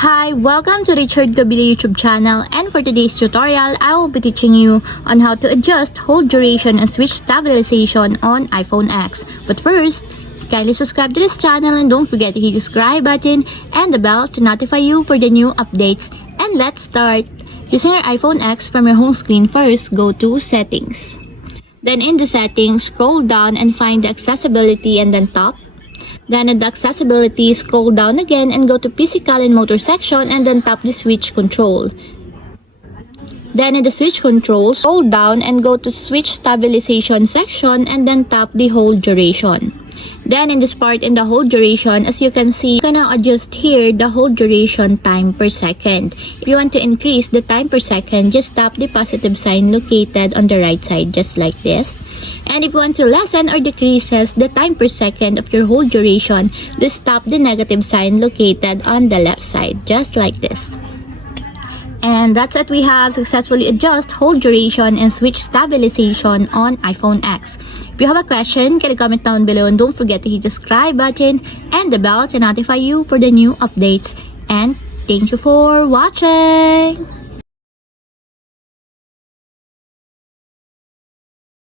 Hi, welcome to Richard Gabili YouTube channel, and for today's tutorial, I will be teaching you on how to adjust hold duration and switch stabilization on iPhone X. But first, kindly subscribe to this channel and don't forget to hit the subscribe button and the bell to notify you for the new updates. And let's start. Using your iPhone X, from your home screen, first go to Settings. Then in the settings, scroll down and find the accessibility and then top. Then in the accessibility, scroll down again and go to physical and motor section and then tap the switch control. Then in the switch control, scroll down and go to switch stabilization section and then tap the hold duration. Then in this part in the hold duration, as you can see, you can now adjust here the hold duration time per second. If you want to increase the time per second, just tap the positive sign located on the right side, just like this. And if you want to lessen or decreases the time per second of your hold duration, just tap the negative sign located on the left side, just like this. And that's it, we have successfully adjust hold duration and switch stabilization on iPhone X. If you have a question, can you comment down below and don't forget to hit the subscribe button and the bell to notify you for the new updates. And thank you for watching!